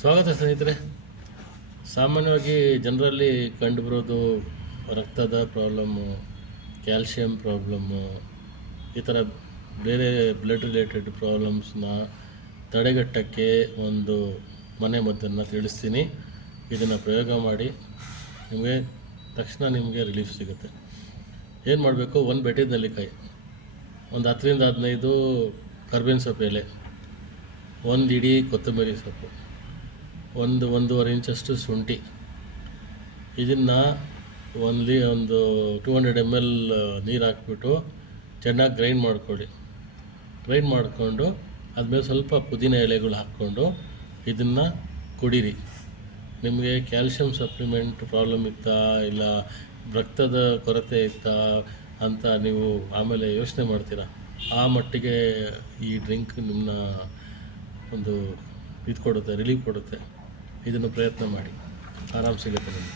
ಸ್ವಾಗತ ಸ್ನೇಹಿತರೆ. ಸಾಮಾನ್ಯವಾಗಿ ಜನರಲ್ಲಿ ಕಂಡುಬರೋದು ರಕ್ತದ ಪ್ರಾಬ್ಲಮ್ಮು, ಕ್ಯಾಲ್ಶಿಯಂ ಪ್ರಾಬ್ಲಮ್ಮು, ಈ ಥರ ಬೇರೆ ಬ್ಲಡ್ ರಿಲೇಟೆಡ್ ಪ್ರಾಬ್ಲಮ್ಸ್ನ ತಡೆಗಟ್ಟೋಕ್ಕೆ ಒಂದು ಮನೆ ಮದ್ದನ್ನು ತಿಳಿಸ್ತೀನಿ. ಇದನ್ನು ಪ್ರಯೋಗ ಮಾಡಿ ನಿಮಗೆ ತಕ್ಷಣ ರಿಲೀಫ್ ಸಿಗುತ್ತೆ. ಏನು ಮಾಡಬೇಕು? ಒಂದು ಬೆಟ್ಟದ ನೆಲ್ಲಿಕಾಯಿ, ಒಂದು 10ರಿಂದ 15 ಕರ್ಬೇವಿನ ಸೊಪ್ಪು ಎಲೆ, ಒಂದು ಇಡೀ ಕೊತ್ತಂಬರಿ ಸೊಪ್ಪು, ಒಂದೂವರೆ ಇಂಚಷ್ಟು ಶುಂಠಿ. ಇದನ್ನು ಒಂದು 200 ml ನೀರು ಹಾಕ್ಬಿಟ್ಟು ಚೆನ್ನಾಗಿ ಗ್ರೈಂಡ್ ಮಾಡ್ಕೊಳ್ಳಿ. ಗ್ರೈಂಡ್ ಮಾಡಿಕೊಂಡು ಅದ್ಮೇಲೆ ಸ್ವಲ್ಪ ಪುದೀನ ಎಲೆಗಳು ಹಾಕ್ಕೊಂಡು ಇದನ್ನು ಕುಡೀರಿ. ನಿಮಗೆ ಕ್ಯಾಲ್ಶಿಯಂ ಸಪ್ಲಿಮೆಂಟ್ ಪ್ರಾಬ್ಲಮ್ ಇತ್ತಾ ಇಲ್ಲ ರಕ್ತದ ಕೊರತೆ ಇತ್ತಾ ಅಂತ ನೀವು ಆಮೇಲೆ ಯೋಚನೆ ಮಾಡ್ತೀರಾ. ಆ ಮಟ್ಟಿಗೆ ಈ ಡ್ರಿಂಕ್ ನಿಮ್ಮನ್ನ ಒಂದು ಇದು ಕೊಡುತ್ತೆ, ರಿಲೀಫ್ ಕೊಡುತ್ತೆ. ಇದನ್ನು ಪ್ರಯತ್ನ ಮಾಡಿ, ಆರಾಮ್ ಸಿಗುತ್ತೆ ನಿಮಗೆ.